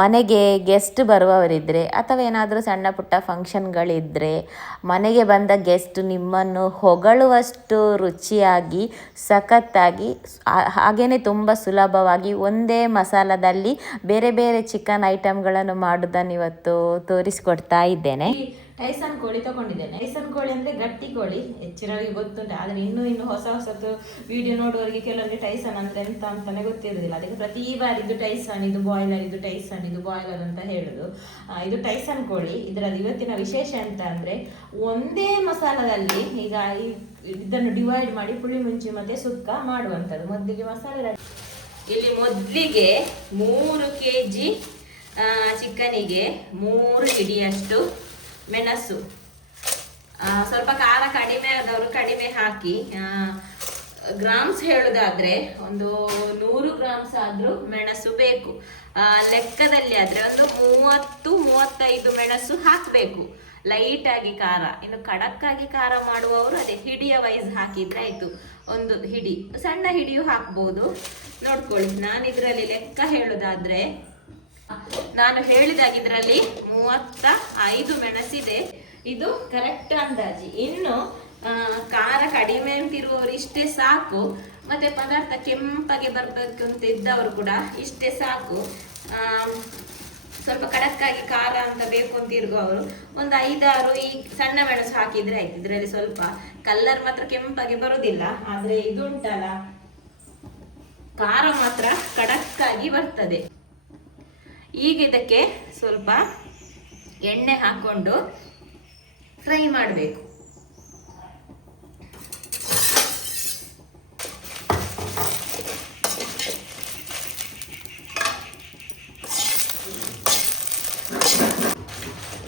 ಮನೆಗೆ ಗೆಸ್ಟ್ ಬರುವವರಿದ್ದರೆ ಅಥವಾ ಏನಾದರೂ ಸಣ್ಣ ಪುಟ್ಟ ಫಂಕ್ಷನ್ಗಳಿದ್ದರೆ ಮನೆಗೆ ಬಂದ ಗೆಸ್ಟ್ ನಿಮ್ಮನ್ನು ಹೊಗಳುವಷ್ಟು ರುಚಿಯಾಗಿ, ಸಖತ್ತಾಗಿ ಹಾಗೆಯೇ ತುಂಬ ಸುಲಭವಾಗಿ ಒಂದೇ ಮಸಾಲದಲ್ಲಿ ಬೇರೆ ಬೇರೆ ಚಿಕನ್ ಐಟಮ್ಗಳನ್ನು ಮಾಡೋದನ್ನು ಇವತ್ತು ತೋರಿಸಿಕೊಡ್ತಾ ಇದ್ದೇನೆ. ಟೈಸನ್ ಕೋಳಿ ತಗೊಂಡಿದ್ದೇನೆ. ಟೈಸನ್ ಕೋಳಿ ಅಂದ್ರೆ ಗಟ್ಟಿ ಕೋಳಿ. ಹೆಚ್ಚಿನವರಿಗೆ ಗೊತ್ತುಂಟು. ಆದ್ರೆ ಇನ್ನು ಇನ್ನು ಹೊಸ ಹೊಸದು ವಿಡಿಯೋ ನೋಡುವವರಿಗೆ ಕೆಲವರಿಗೆ ಟೈಸನ್ ಅಂದ್ರೆ ಎಂತ ಅಂತಾನೆ ಗೊತ್ತಿರೋದಿಲ್ಲ ಅದಕ್ಕೆ ಪ್ರತಿ ಬಾರಿ ಇದು ಟೈಸನ್ ಇದು ಬಾಯ್ಲರ್ ಇದು ಟೈಸನ್ ಇದು ಬಾಯ್ಲರ್ ಅಂತ ಹೇಳುದು. ಇದು ಟೈಸನ್ ಕೋಳಿ. ಇದರಲ್ಲಿ ಇವತ್ತಿನ ವಿಶೇಷ ಎಂತ ಅಂದ್ರೆ ಒಂದೇ ಮಸಾಲದಲ್ಲಿ ಈಗ ಇದನ್ನು ಡಿವೈಡ್ ಮಾಡಿ ಪುಳಿ ಮುಂಚಿ ಮತ್ತೆ ಸುಕ್ಕ ಮಾಡುವಂಥದ್ದು. ಮೊದಲಿಗೆ ಮಸಾಲೆ ಇಲ್ಲಿ ಮೊದಲಿಗೆ ಮೂರು ಕೆ ಜಿ ಚಿಕನಿಗೆ ಮೂರು ಹಿಡಿಯಷ್ಟು ಮೆಣಸು. ಸ್ವಲ್ಪ ಖಾರ ಕಡಿಮೆ ಆದವರು ಕಡಿಮೆ ಹಾಕಿ ಗ್ರಾಮ್ಸ್ ಹೇಳುದಾದ್ರೆ ಒಂದು ನೂರು ಗ್ರಾಮ್ಸ್ ಆದರೂ ಮೆಣಸು ಬೇಕು. ಲೆಕ್ಕದಲ್ಲಿ ಆದ್ರೆ ಒಂದು ಮೂವತ್ತು, ಮೂವತ್ತೈದು ಮೆಣಸು ಹಾಕಬೇಕು. ಲೈಟ್ ಆಗಿ ಖಾರ. ಇನ್ನು ಖಡಕ್ಕಾಗಿ ಖಾರ ಮಾಡುವವರು ಅದೇ ಹಿಡಿಯ ವೈಸ್ ಹಾಕಿದ್ರೆ ಆಯಿತು. ಒಂದು ಹಿಡಿ. ಸಣ್ಣ ಹಿಡಿಯು ಹಾಕ್ಬೋದು. ನೋಡ್ಕೊಳ್ಳಿ ನಾನು ಇದರಲ್ಲಿ ಲೆಕ್ಕ ಹೇಳುದಾದ್ರೆ ನಾನು ಹೇಳಿದಾಗ ಇದರಲ್ಲಿ ಮೂವತ್ತ ಐದು ಮೆಣಸಿದೆ. ಇದು ಕರೆಕ್ಟ್ ಅಂದಾಜಿ. ಇನ್ನು ಖಾರ ಕಡಿಮೆ ಅಂತಿರುವವರು ಇಷ್ಟೇ ಸಾಕು. ಮತ್ತೆ ಪದಾರ್ಥ ಕೆಂಪಗೆ ಬರ್ಬೇಕು ಅಂತ ಇದ್ದವರು ಕೂಡ ಇಷ್ಟೇ ಸಾಕು. ಸ್ವಲ್ಪ ಕಡಕ್ಕಾಗಿ ಖಾರ ಅಂತ ಬೇಕು ಅಂತ ಇರುವವರು, ಒಂದು ಐದಾರು ಈ ಸಣ್ಣ ಮೆಣಸು ಹಾಕಿದ್ರೆ ಆಯ್ತು. ಇದರಲ್ಲಿ ಸ್ವಲ್ಪ ಕಲ್ಲರ್ ಮಾತ್ರ ಕೆಂಪಾಗಿ ಬರುದಿಲ್ಲ. ಆದ್ರೆ ಇದುಂಟಲ್ಲ. ಖಾರ ಮಾತ್ರ ಕಡಕ್ಕಾಗಿ ಬರ್ತದೆ. ಈಗ ಇದಕ್ಕೆ ಸ್ವಲ್ಪ ಎಣ್ಣೆ ಹಾಕೊಂಡು ಫ್ರೈ ಮಾಡಬೇಕು.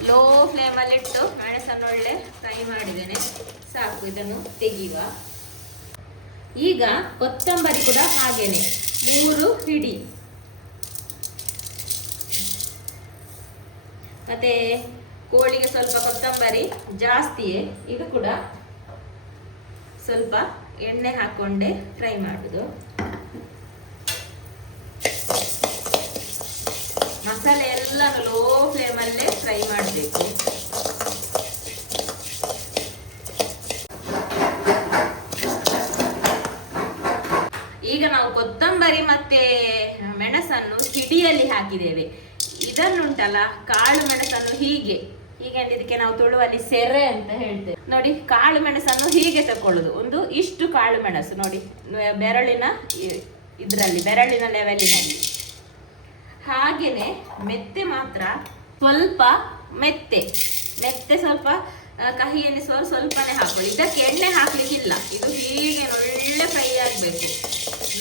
ಲೋ ಫ್ಲೇಮಲ್ಲಿಟ್ಟು ಒಳ್ಳೆ ಫ್ರೈ ಮಾಡಿದ್ದೇನೆ. ಸಾಕು, ಇದನ್ನು ತೆಗೆಯುವ ಈಗ ಕೊತ್ತಂಬರಿ ಕೂಡ ಹಾಗೇನೆ. ಮೂರು ಹಿಡಿ. ಮತ್ತೆ ಕೋಳಿಗೆ ಸ್ವಲ್ಪ ಕೊತ್ತಂಬರಿ ಜಾಸ್ತಿಯೇ, ಇದು ಕೂಡ ಸ್ವಲ್ಪ ಎಣ್ಣೆ ಹಾಕೊಂಡೆ ಫ್ರೈ ಮಾಡುದು. ಮಸಾಲೆ ಎಲ್ಲ ಲೋ ಫ್ಲೇಮಲ್ಲೇ ಫ್ರೈ ಮಾಡಬೇಕು. ಈಗ ನಾವು ಕೊತ್ತಂಬರಿ ಮತ್ತೆ ಮೆಣಸನ್ನು ಹಿಡಿಯಲ್ಲಿ ಹಾಕಿದ್ದೇವೆ. ಇದನ್ನುಂಟಲ್ಲ, ಕಾಳು ಮೆಣಸನ್ನು ಹೀಗೆ. ಹೀಗೆ ಇದಕ್ಕೆ ನಾವು ತುಳುವಲ್ಲಿ ಸೆರೆ ಅಂತ ಹೇಳ್ತೇವೆ. ನೋಡಿ, ಕಾಳು ಮೆಣಸನ್ನು ಹೀಗೆ ತಕೊಳ್ಳುದು ಒಂದು ಇಷ್ಟು ಕಾಳು ಮೆಣಸು, ನೋಡಿ, ಬೆರಳಿನ ಇದರಲ್ಲಿ, ಬೆರಳಿನ ಲೆವೆಲಿನಲ್ಲಿ. ಹಾಗೇನೆ ಮೆತ್ತೆ ಮಾತ್ರ ಸ್ವಲ್ಪ ಮೆತ್ತೆ. ಮೆತ್ತೆ ಸ್ವಲ್ಪ ಕಹಿ ಎನಿಸುವವರು ಸ್ವಲ್ಪನೇ ಹಾಕೊಳ್ಳಿ ಇದಕ್ಕೆ ಎಣ್ಣೆ ಹಾಕ್ಲಿಕ್ಕಿಲ್ಲ. ಇದು ಹೀಗೆ ಒಳ್ಳೆ ಫ್ರೈ ಆಗಬೇಕು.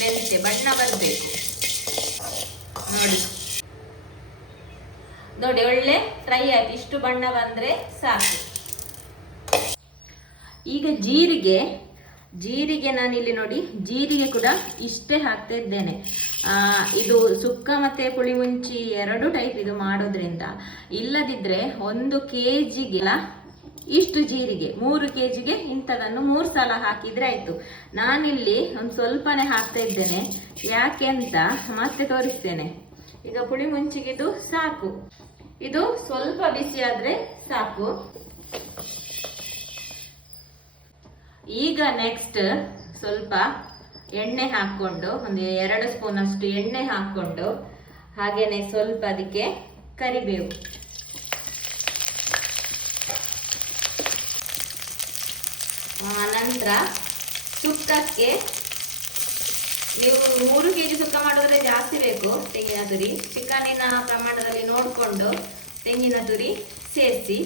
ಮೆಂತೆ ಬಣ್ಣ ಬರಬೇಕು. ನೋಡಿ. ನೋಡಿ ಒಳ್ಳೆ ಫ್ರೈ ಆಯ್ತು. ಇಷ್ಟು ಬಣ್ಣ ಬಂದ್ರೆ ಸಾಕು. ಈಗ ಜೀರಿಗೆ ಜೀರಿಗೆ ನಾನಿಲ್ಲಿ ನೋಡಿ ಜೀರಿಗೆ ಕೂಡ ಇಷ್ಟೇ ಹಾಕ್ತಾ ಇದ್ದೇನೆ. ಆ, ಇದು ಸುಕ್ಕ ಮತ್ತೆ ಪುಳಿಮುಂಚಿ ಎರಡು ಟೈಪ್ ಇದು ಮಾಡೋದ್ರಿಂದ. ಇಲ್ಲದಿದ್ರೆ ಒಂದು ಕೆ ಜಿಗೆ ಇಷ್ಟು ಜೀರಿಗೆ ಮೂರು ಕೆ ಜಿಗೆ ಇಂಥದನ್ನು ಮೂರು ಸಲ ಹಾಕಿದ್ರೆ ಆಯ್ತು. ನಾನಿಲ್ಲಿ ಒಂದು ಸ್ವಲ್ಪನೇ ಹಾಕ್ತಾ ಇದ್ದೇನೆ. ಯಾಕೆ ಅಂತ ಮತ್ತೆ ತೋರಿಸ್ತೇನೆ. ಈಗ ಪುಳಿ ಮುಂಚಿಗಿದು ಸಾಕು. ಇದು ಸ್ವಲ್ಪ ಬಿಸಿ ಆದ್ರೆ ಸಾಕು. ಈಗ ನೆಕ್ಸ್ಟ್ ಸ್ವಲ್ಪ ಎಣ್ಣೆ ಹಾಕೊಂಡು ಒಂದು ಎರಡು ಸ್ಪೂನ್ ಅಷ್ಟು ಎಣ್ಣೆ ಹಾಕೊಂಡು ಹಾಗೇನೆ ಸ್ವಲ್ಪ ಅದಕ್ಕೆ ಕರಿಬೇವು. ಆನಂತರ ನಂತರ ಸುಕ್ಕಕ್ಕೆ ನೀವು ಮೂರು ಕೆ ಜಿ ಸುಕ್ಕ ಮಾಡಿದ್ರೆ ಜಾಸ್ತಿ ಬೇಕು ತೆಂಗಿನ ತುರಿ. ಚಿಕನಿನ ಪ್ರಮಾಣದಲ್ಲಿ ನೋಡಿಕೊಂಡು ತೆಂಗಿನ ತುರಿ ಸೇರಿಸಿ.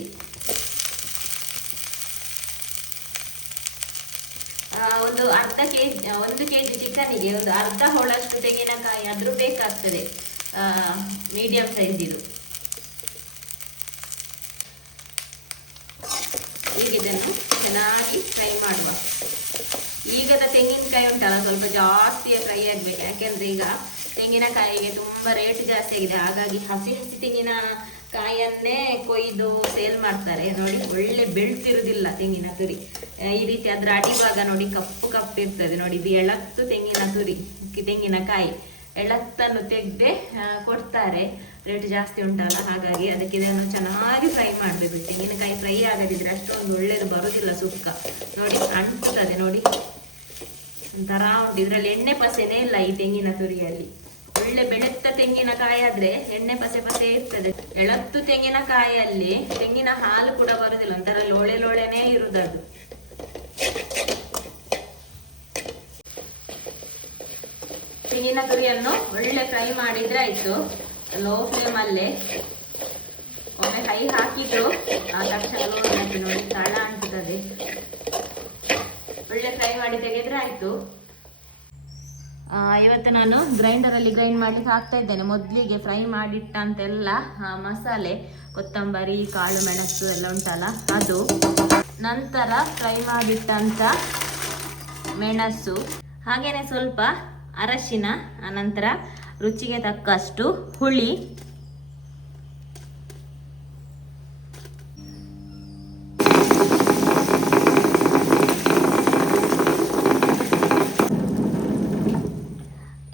ಒಂದು ಅರ್ಧ ಕೆ, ಒಂದು ಕೆ ಜಿ ಚಿಕನಿಗೆ ಒಂದು ಅರ್ಧ ಹೋಳಷ್ಟು ತೆಂಗಿನಕಾಯಿ ಆದರೂ ಬೇಕಾಗ್ತದೆ. ಮೀಡಿಯಂ ಸೈಜ್ ಇದು. ಈಗ ಇದನ್ನು ಚೆನ್ನಾಗಿ ಈಗದ ತೆಂಗಿನಕಾಯಿ ಉಂಟಲ್ಲ, ಸ್ವಲ್ಪ ಜಾಸ್ತಿಯೇ ಫ್ರೈ ಆಗಬೇಕು. ಯಾಕೆಂದ್ರೆ ಈಗ ತೆಂಗಿನಕಾಯಿಗೆ ತುಂಬಾ ರೇಟ್ ಜಾಸ್ತಿ ಆಗಿದೆ. ಹಾಗಾಗಿ ಹಸಿ ಹಸಿ ತೆಂಗಿನ ಕಾಯನ್ನೇ ಕೊಯ್ದು ಸೇಲ್ ಮಾಡ್ತಾರೆ. ನೋಡಿ, ಒಳ್ಳೆ ಬೆಳ್ತಿರುವುದಿಲ್ಲ ತೆಂಗಿನ ತುರಿ. ಈ ರೀತಿ ಅದ್ರ ಅಡಿಭಾಗ ನೋಡಿ ಕಪ್ಪು ಕಪ್ಪು ಇರ್ತದೆ. ನೋಡಿ, ಇದು ಎಳತ್ತು ತೆಂಗಿನ ತುರಿ ತೆಂಗಿನಕಾಯಿ. ಎಳತ್ತನ್ನು ತೆಗ್ದೆ ಕೊಡ್ತಾರೆ. ರೇಟ್ ಜಾಸ್ತಿ ಉಂಟಲ್ಲ, ಹಾಗಾಗಿ ಅದಕ್ಕೆ ಇದನ್ನು ಚೆನ್ನಾಗಿ ಫ್ರೈ ಮಾಡಬೇಕು. ತೆಂಗಿನಕಾಯಿ ಫ್ರೈ ಆಗದಿದ್ರೆ ಅಷ್ಟೊಂದು ಒಳ್ಳೇದು ಬರೋದಿಲ್ಲ ಸುಕ್ಕ. ನೋಡಿ ಅಂಟುತ್ತದೆ ನೋಡಿ ಒಂಥರ ಉಂಟು. ಇದರಲ್ಲಿ ಎಣ್ಣೆ ಪಸೆನೇ ಇಲ್ಲ ಈ ತೆಂಗಿನ ತುರಿಯಲ್ಲಿ. ಒಳ್ಳೆ ಬೆಳೆತ್ತ ತೆಂಗಿನಕಾಯಿ ಆದ್ರೆ ಎಣ್ಣೆ ಪಸೆ ಪಸೆ ಇರ್ತದೆ. ಎಳತ್ತು ತೆಂಗಿನಕಾಯಲ್ಲಿ ತೆಂಗಿನ ಹಾಲು ಕೂಡ ಬರುದಿಲ್ಲ. ಒಂಥರ ಲೋಳೆ ಲೋಳೆನೇ ಇರುದದು. ತೆಂಗಿನ ತುರಿಯನ್ನು ಒಳ್ಳೆ ಫ್ರೈ ಮಾಡಿದ್ರೆ ಆಯ್ತು. ಲೋ ಫ್ಲೇಮ್ ಅಲ್ಲೇ. ಒಮ್ಮೆ ಕೈ ಹಾಕಿದ್ರು, ಆ ತಕ್ಷಣ ನೋಡಿ ತಳ ಅಂಟುತ್ತದೆ. ಒಳ್ಳೆ ಫ್ರೈ ಮಾಡಿ ತೆಗೆದ್ರೆ ಆಯ್ತು. ಇವತ್ತು ನಾನು ಗ್ರೈಂಡರಲ್ಲಿ ಗ್ರೈಂಡ್ ಮಾಡ್ಲಿಕ್ಕೆ ಹಾಕ್ತಾ ಇದ್ದೇನೆ. ಮೊದಲಿಗೆ ಫ್ರೈ ಮಾಡಿಟ್ಟಂತೆಲ್ಲ ಮಸಾಲೆ, ಕೊತ್ತಂಬರಿ, ಕಾಳು, ಮೆಣಸು ಎಲ್ಲ ಉಂಟಲ್ಲ, ಅದು. ನಂತರ ಫ್ರೈ ಮಾಡಿಟ್ಟಂತ ಮೆಣಸು. ಹಾಗೇನೆ ಸ್ವಲ್ಪ ಅರಶಿನ ಅನಂತರ ರುಚಿಗೆ ತಕ್ಕಷ್ಟು ಹುಳಿ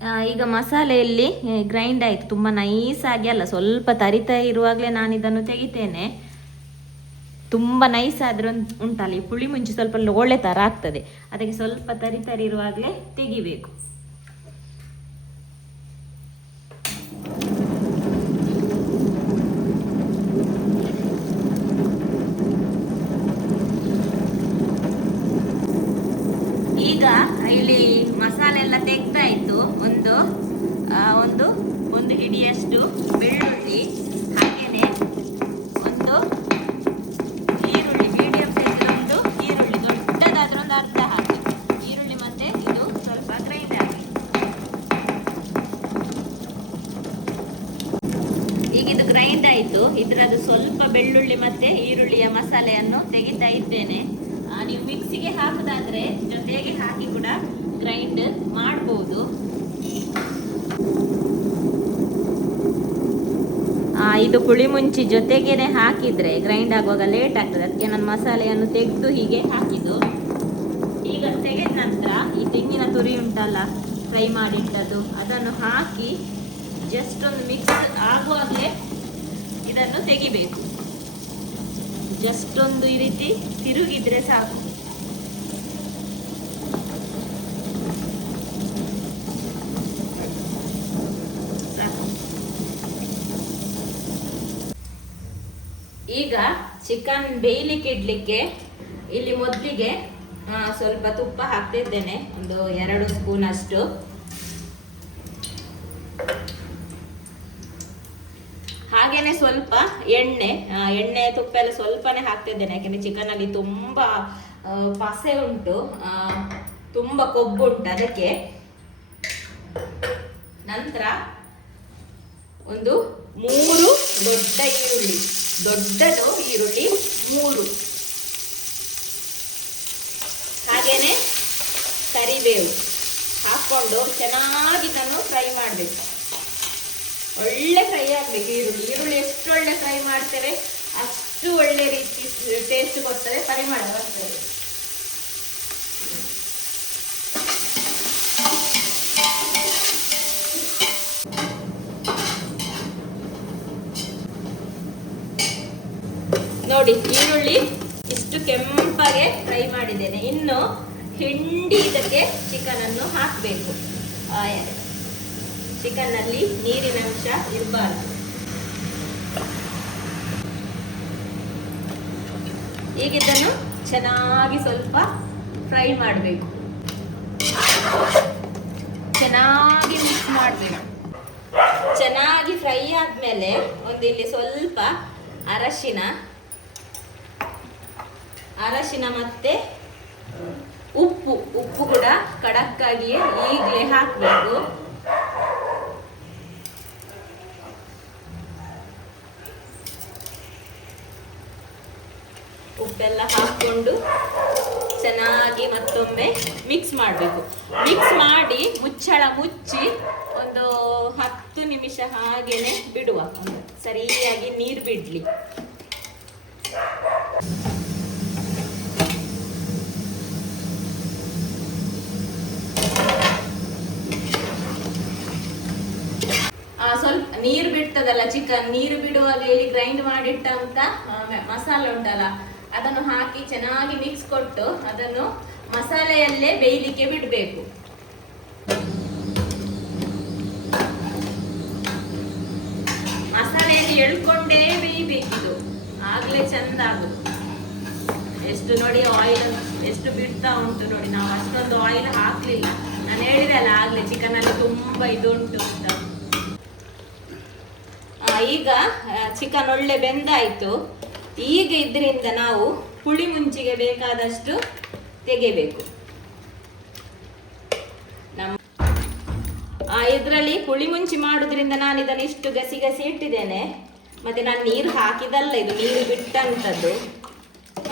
ಆ, ಈಗ ಮಸಾಲೆಯಲ್ಲಿ ಗ್ರೈಂಡ್ ಆಯಿತು. ತುಂಬ ನೈಸ್ ಆಗಿ ಅಲ್ಲ, ಸ್ವಲ್ಪ ತರಿತಾ ಇರುವಾಗಲೇ ನಾನು ಇದನ್ನು ತೆಗಿತೇನೆ. ತುಂಬ ನೈಸ್ ಆದ್ರೆ ಉಂಟಲ್ಲ, ಈ ಪುಳಿ ಮುಂಚೆ ಸ್ವಲ್ಪ ಒಳ್ಳೆ ಥರ ಆಗ್ತದೆ. ಅದಕ್ಕೆ ಸ್ವಲ್ಪ ತರಿ ತರಿ ಇರುವಾಗಲೇ ತೆಗಿಬೇಕು ಈಗ ಇಲ್ಲಿ ಮಸಾಲೆ ಎಲ್ಲ ತೆಗ್ದಾಯ್ತು ಒಂದು ಆ, ಒಂದು ಒಂದು ಹಿಡಿಯಷ್ಟು ಬೆಳ್ಳುಳ್ಳಿ ಹಾಗೇನೆ ಒಂದು ಈರುಳ್ಳಿ ಮೀಡಿಯಂ ಸೈಜ್ ಒಂದು ಈರುಳ್ಳಿ ದೊಡ್ಡದಾದ್ರೆ ಒಂದು ಅರ್ಧ ಹಾಕಿ ಈರುಳ್ಳಿ ಮತ್ತೆ ಇದು ಸ್ವಲ್ಪ ಗ್ರೈಂಡ್ ಆಗಿ ಈಗ ಇದು ಗ್ರೈಂಡ್ ಆಯಿತು. ಇದರದ್ದು ಸ್ವಲ್ಪ ಬೆಳ್ಳುಳ್ಳಿ ಮತ್ತೆ ಈರುಳ್ಳಿಯ ಮಸಾಲೆಯನ್ನು ತೆಗಿತಾ ಇದ್ದೇನೆ. ನೀವು ಮಿಕ್ಸಿಗೆ ಹಾಕೋದಾದರೆ ಜೊತೆಗೆ ಹಾಕಿ ಕೂಡ ಗ್ರೈಂಡ್ ಮಾಡ್ಬೋದು. ಇದು ಪುಳಿ ಮುಂಚಿ ಜೊತೆಗೇನೆ ಹಾಕಿದ್ರೆ ಗ್ರೈಂಡ್ ಆಗುವಾಗ ಲೇಟ್ ಆಗ್ತದೆ. ಅದಕ್ಕೆ ನಾನು ಮಸಾಲೆಯನ್ನು ತೆಗೆದು ಹೀಗೆ ಹಾಕಿದ್ದು. ಈಗ ತೆಗೆದ ನಂತರ ಈ ತೆಂಗಿನ ತುರಿ ಉಂಟಲ್ಲ, ಫ್ರೈ ಮಾಡಿಟ್ಟದ್ದು, ಅದನ್ನು ಹಾಕಿ ಜಸ್ಟ್ ಒಂದು ಮಿಕ್ಸ್ ಆಗುವಾಗಲೇ ಇದನ್ನು ತೆಗಿಬೇಕು. ಜಸ್ಟ್ ಒಂದು ಈ ರೀತಿ ತಿರುಗಿದ್ರೆ ಸಾಕು. ಈಗ ಚಿಕನ್ ಬೇಯಲಿಕ್ಕೆ ಇಡ್ಲಿಕ್ಕೆ ಇಲ್ಲಿ ಮೊದಲಿಗೆ ಸ್ವಲ್ಪ ತುಪ್ಪ ಹಾಕ್ತಿದ್ದೇನೆ. ಒಂದು ಎರಡು ಸ್ಪೂನ್ ಅಷ್ಟು ಹಾಗೇನೆ ಸ್ವಲ್ಪ ಎಣ್ಣೆ ಎಣ್ಣೆ ತುಪ್ಪ ಎಲ್ಲ ಸ್ವಲ್ಪನೇ ಹಾಕ್ತಿದ್ದೇನೆ. ಯಾಕೆಂದ್ರೆ ಚಿಕನ್ ಅಲ್ಲಿ ತುಂಬಾ ಪಸೆ ಉಂಟು. ತುಂಬಾ ಕೊಬ್ಬು ಉಂಟು ಅದಕ್ಕೆ. ನಂತರ ಒಂದು ಮೂರು ದೊಡ್ಡ ಈರುಳ್ಳಿ. ದೊಡ್ಡದು ಈರುಳ್ಳಿ ಮೂರು. ಹಾಗೇನೆ ಕರಿಬೇವು. ಹಾಕೊಂಡು ಚೆನ್ನಾಗಿ ನಾನು ಫ್ರೈ ಮಾಡಬೇಕು. ಒಳ್ಳೆ ಫ್ರೈ ಆಗಬೇಕು, ಈರುಳ್ಳಿ. ಈರುಳ್ಳಿ ಎಷ್ಟು ಒಳ್ಳೆ ಫ್ರೈ ಮಾಡ್ತೇವೆ, ಅಷ್ಟು ಒಳ್ಳೆ ರೀತಿ ಟೇಸ್ಟ್ ಕೊಡ್ತದೆ. ಫ್ರೈ ಬರ್ತದೆ ನೋಡಿ, ಈರುಳ್ಳಿ ಇಷ್ಟು ಕೆಂಪಾಗೆ ಫ್ರೈ ಮಾಡಿದ್ದೇನೆ. ಇನ್ನು ಹಿಂಡಿ ಇದಕ್ಕೆ ಚಿಕನ್ ಅನ್ನು ಹಾಕಬೇಕು. ಚಿಕನ್ನಲ್ಲಿ ನೀರಿನ ಅಂಶ ಇರಬಾರ್ದು. ಈಗ ಇದನ್ನು ಚೆನ್ನಾಗಿ ಸ್ವಲ್ಪ ಫ್ರೈ ಮಾಡಬೇಕು. ಚೆನ್ನಾಗಿ ಮಿಕ್ಸ್ ಮಾಡಬೇಕು. ಚೆನ್ನಾಗಿ ಫ್ರೈ ಆದಮೇಲೆ ಒಂದು ಇಲ್ಲಿ ಸ್ವಲ್ಪ ಅರಶಿನ ಅರಶಿನ ಮತ್ತೆ ಉಪ್ಪು. ಉಪ್ಪು ಕೂಡ ಖಡಕ್ಕಾಗಿಯೇ ಈಗಲೇ ಹಾಕಬೇಕು. ಉಪ್ಪೆಲ್ಲ ಹಾಕ್ಕೊಂಡು ಚೆನ್ನಾಗಿ ಮತ್ತೊಮ್ಮೆ ಮಿಕ್ಸ್ ಮಾಡಬೇಕು. ಮಿಕ್ಸ್ ಮಾಡಿ ಮುಚ್ಚಳ ಮುಚ್ಚಿ ಒಂದು ಹತ್ತು ನಿಮಿಷ ಹಾಗೇನೆ ಬಿಡುವ. ಸರಿಯಾಗಿ ನೀರು ಬಿಡ್ಲಿ. ನೀರು ಬಿಡ್ತದಲ್ಲ ಚಿಕನ್? ನೀರು ಬಿಡುವಾಗ ಇಲ್ಲಿ ಗ್ರೈಂಡ್ ಮಾಡಿಟ್ಟಂತ ಮಸಾಲೆ ಉಂಟಲ್ಲ? ಅದನ್ನು ಹಾಕಿ ಚೆನ್ನಾಗಿ ಮಿಕ್ಸ್ ಕೊಟ್ಟು ಅದನ್ನು ಮಸಾಲೆಯಲ್ಲೇ ಬೇಯಲಿಕ್ಕೆ ಬಿಡಬೇಕು. ಮಸಾಲೆಯಲ್ಲಿ ಎಳ್ಕೊಂಡೇ ಬೇಯಬೇಕಿದು. ಆಗಲೇ ಚಂದ ಆಗುದು ಎಷ್ಟು ನೋಡಿ ಆಯಿಲ್ ಎಷ್ಟು ಬಿಡ್ತಾ ಉಂಟು ನೋಡಿ ನಾವು ಅಷ್ಟೊಂದು ಆಯಿಲ್ ಹಾಕ್ಲಿಲ್ಲ. ನಾನು ಹೇಳಿದೆ ಅಲ್ಲ, ಆಗಲೇ ಚಿಕನ್ ಅಲ್ಲಿ ತುಂಬಾ ಇದು ಉಂಟು ಅಂತ ಈಗ ಚಿಕನ್ ಒಳ್ಳೆ ಬೆಂದಾಯ್ತು. ಈಗ ಇದರಿಂದ ನಾವು ಹುಳಿ ಮುಂಚಿಗೆ ಬೇಕಾದಷ್ಟು ತೆಗೆಬೇಕು ನಮ್ಮ ಇದರಲ್ಲಿ ಹುಳಿ ಮುಂಚಿ ಮಾಡುದ್ರಿಂದ ನಾನು ಇದನ್ನು ಇಷ್ಟು ಗಸಿ ಗಸಿ ಇಟ್ಟಿದ್ದೇನೆ. ಮತ್ತೆ ನಾನು ನೀರು ಹಾಕಿದಲ್ಲ, ಇದು ನೀರು ಬಿಟ್ಟಂಥದ್ದು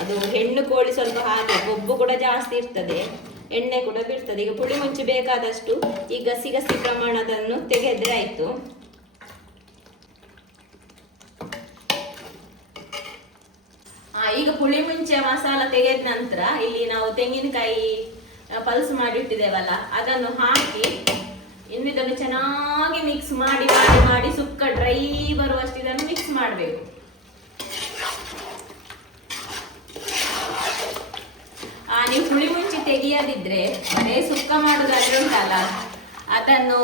ಅದು ಹೆಣ್ಣು ಕೋಳಿ ಸ್ವಲ್ಪ ಹಾಕಿ, ಕೊಬ್ಬು ಕೂಡ ಜಾಸ್ತಿ ಇರ್ತದೆ, ಎಣ್ಣೆ ಕೂಡ ಬಿಡ್ತದೆ. ಈಗ ಪುಳಿ ಮುಂಚೆ ಬೇಕಾದಷ್ಟು ಈ ಗಸಿ ಗಸಿ ಪ್ರಮಾಣದನ್ನು ತೆಗೆದ್ರೆ ಆಯ್ತು. ಈಗ ಪುಳಿ ಮುಂಚೆ ಮಸಾಲ ತೆಗೆದ ನಂತರ ಇಲ್ಲಿ ನಾವು ತೆಂಗಿನಕಾಯಿ ಪಲ್ಸ್ ಮಾಡಿಟ್ಟಿದ್ದೇವಲ್ಲ, ಅದನ್ನು ಹಾಕಿ ಇನ್ನು ಇದನ್ನು ಚೆನ್ನಾಗಿ ಮಿಕ್ಸ್ ಮಾಡಿ ಮಾಡಿ ಮಾಡಿ ಸುಕ್ಕ ಡ್ರೈ ಬರುವಷ್ಟು ಇದನ್ನು ಮಿಕ್ಸ್ ಮಾಡಬೇಕು. ನೀವು ಹುಳಿ ಮುಂಚೆ ತೆಗೆಯದಿದ್ರೆ ಮನೆ ಸುಕ್ಕ ಮಾಡೋದಾದ್ರೆ ಉಂಟಲ್ಲ, ಅದನ್ನು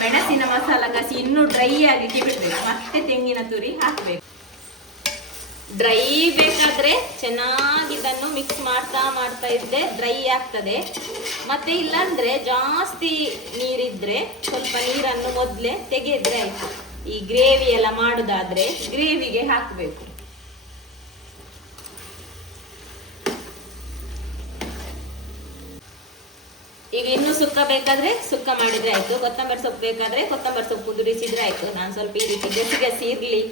ಮೆಣಸಿನ ಮಸಾಲ ಕಸಿ ಇನ್ನೂ ಡ್ರೈ ಆಗಿ ಬಿಡಬೇಕು ಮತ್ತೆ ತೆಂಗಿನ ತುರಿ ಹಾಕಬೇಕು. ಡ್ರೈ ಬೇಕಾದ್ರೆ ಚೆನ್ನಾಗಿ ಇದನ್ನು ಮಿಕ್ಸ್ ಮಾಡ್ತಾ ಮಾಡ್ತಾ ಇದ್ದೆ ಡ್ರೈ ಆಗ್ತದೆ. ಮತ್ತೆ ಇಲ್ಲಾಂದ್ರೆ ಜಾಸ್ತಿ ನೀರಿದ್ರೆ ಸ್ವಲ್ಪ ನೀರನ್ನು ಮೊದಲೇ ತೆಗೆದ್ರೆ ಆಯ್ತು. ಈ ಗ್ರೇವಿ ಎಲ್ಲ ಮಾಡುದಾದ್ರೆ ಗ್ರೇವಿಗೆ ಹಾಕಬೇಕು. ಈಗ ಇನ್ನು ಸುಕ್ಕ ಬೇಕಾದ್ರೆ ಸುಕ್ಕ ಮಾಡಿದ್ರೆ ಆಯ್ತು. ಕೊತ್ತಂಬರಿ ಸೊಪ್ಪು ಬೇಕಾದ್ರೆ ಕೊತ್ತಂಬರಿ ಸೊಪ್ಪು ದುಡಿಸಿದ್ರೆ ಆಯ್ತು. ನಾನು ಸ್ವಲ್ಪ ಈ ರೀತಿ ಗಸಿ ಗಸಿ ಇರ್ಲಿ.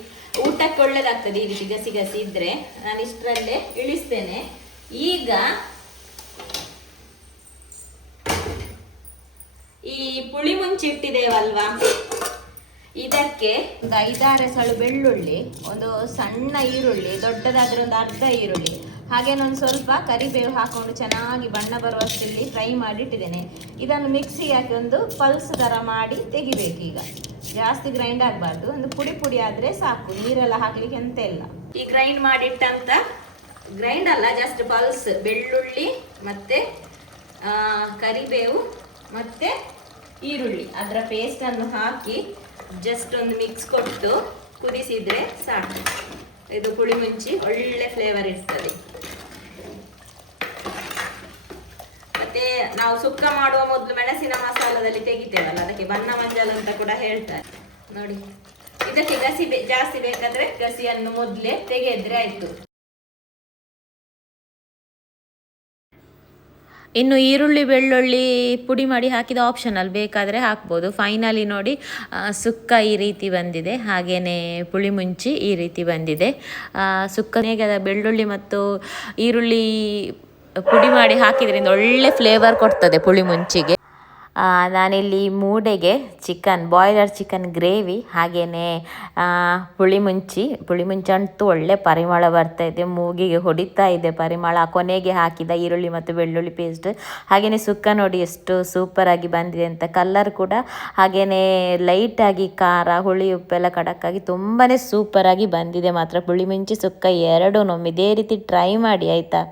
ಊಟಕ್ಕೆ ಒಳ್ಳೇದಾಗ್ತದೆ ಈ ರೀತಿ ಗಸಿ ಗಸಿ ಇದ್ರೆ. ನಾನು ಇಷ್ಟರಲ್ಲೇ ಇಳಿಸ್ತೇನೆ. ಈಗ ಈ ಪುಳಿ ಮುಂಚಿಟ್ಟಿದ್ದೇವಲ್ವಾ? ಇದಕ್ಕೆ ಒಂದು ಐದಾರು ಸಳು ಬೆಳ್ಳುಳ್ಳಿ, ಒಂದು ಸಣ್ಣ ಈರುಳ್ಳಿ, ದೊಡ್ಡದಾದ್ರೆ ಒಂದು ಅರ್ಧ ಈರುಳ್ಳಿ ಹಾಗೇನೆ ಒಂದು ಸ್ವಲ್ಪ ಕರಿಬೇವು ಹಾಕೊಂಡು ಚೆನ್ನಾಗಿ ಬಣ್ಣ ಬರುವಷ್ಟಿಲ್ಲಿ ಫ್ರೈ ಮಾಡಿಟ್ಟಿದ್ದೇನೆ. ಇದನ್ನು ಮಿಕ್ಸಿಗೆ ಹಾಕಿ ಒಂದು ಪಲ್ಸ್ ಥರ ಮಾಡಿ ತೆಗಿಬೇಕು ಈಗ. ಜಾಸ್ತಿ ಗ್ರೈಂಡ್ ಆಗಬಾರ್ದು. ಒಂದು ಪುಡಿ ಪುಡಿ ಆದರೆ ಸಾಕು. ನೀರೆಲ್ಲ ಹಾಕಲಿಕ್ಕೆ ಎಂತ ಇಲ್ಲ. ಈ ಗ್ರೈಂಡ್ ಮಾಡಿಟ್ಟಂತ ಗ್ರೈಂಡ್ ಅಲ್ಲ ಜಸ್ಟ್ ಪಲ್ಸ್ ಬೆಳ್ಳುಳ್ಳಿ ಮತ್ತು ಕರಿಬೇವು ಮತ್ತು ಈರುಳ್ಳಿ. ಅದರ ಪೇಸ್ಟನ್ನು ಹಾಕಿ ಜಸ್ಟ್ ಒಂದು ಮಿಕ್ಸ್ ಕೊಟ್ಟು ಕುದಿಸಿದರೆ ಸಾಕು. ಇದು ಪುಳಿ ಮುಂಚಿ ಒಳ್ಳೆ ಫ್ಲೇವರ್ ಇರ್ತದೆ. ಮತ್ತೆ ನಾವು ಸುಕ್ಕ ಮಾಡುವ ಮೊದಲು ಮೆಣಸಿನ ಮಸಾಲದಲ್ಲಿ ತೆಗಿತೇವಲ್ಲ, ಅದಕ್ಕೆ ಬಣ್ಣ ಮಂಜಲ್ ಅಂತ ಕೂಡ ಹೇಳ್ತಾರೆ. ನೋಡಿ, ಇದಕ್ಕೆ ಗಸಿ ಜಾಸ್ತಿ ಬೇಕಾದ್ರೆ ಗಸಿಯನ್ನು ಮೊದಲೇ ತೆಗೆದ್ರೆ ಆಯ್ತು. ಇನ್ನು ಈರುಳ್ಳಿ, ಬೆಳ್ಳುಳ್ಳಿ ಪುಡಿ ಮಾಡಿ ಹಾಕಿದ ಆಪ್ಷನಲ್ ಬೇಕಾದರೆ ಹಾಕ್ಬೋದು. ಫೈನಲಿ ನೋಡಿ ಸುಕ್ಕ ಈ ರೀತಿ ಬಂದಿದೆ. ಹಾಗೆಯೇ ಪುಳಿ ಮುಂಚಿ ಈ ರೀತಿ ಬಂದಿದೆ. ಸುಕ್ಕ ಸುಕ್ಕನೆಗೆ ಬೆಳ್ಳುಳ್ಳಿ ಮತ್ತು ಈರುಳ್ಳಿ ಪುಡಿ ಮಾಡಿ ಹಾಕಿದ್ರಿಂದ ಒಳ್ಳೆ ಫ್ಲೇವರ್ ಕೊಡ್ತದೆ ಪುಳಿ ಮುಂಚಿಗೆ. ನಾನಿಲ್ಲಿ ಮೂಡೆಗೆ ಚಿಕನ್ ಬಾಯ್ಲರ್ ಚಿಕನ್ ಗ್ರೇವಿ ಹಾಗೆಯೇ ಪುಳಿ ಮುಂಚಿ ಪುಳಿ ಮುಂಚಿ ಅಂತೂ ಒಳ್ಳೆ ಪರಿಮಳ ಬರ್ತಾ ಇದೆ, ಮೂಗಿಗೆ ಹೊಡಿತಾ ಇದೆ ಪರಿಮಳ. ಕೊನೆಗೆ ಹಾಕಿದ ಈರುಳ್ಳಿ ಮತ್ತು ಬೆಳ್ಳುಳ್ಳಿ ಪೇಸ್ಟ್ ಹಾಗೆಯೇ ಸುಕ್ಕ ನೋಡಿ ಎಷ್ಟು ಸೂಪರಾಗಿ ಬಂದಿದೆ ಅಂತ ಕಲ್ಲರ್ ಕೂಡ. ಹಾಗೆಯೇ ಲೈಟಾಗಿ ಖಾರ, ಹುಳಿ ಉಪ್ಪೆಲ್ಲ ಕಡಕ್ಕಾಗಿ ತುಂಬಾ ಸೂಪರಾಗಿ ಬಂದಿದೆ ಮಾತ್ರ. ಪುಳಿ ಮುಂಚಿ, ಸುಕ್ಕ ಎರಡೂ ಇದೇ ರೀತಿ ಟ್ರೈ ಮಾಡಿ, ಆಯಿತಾ?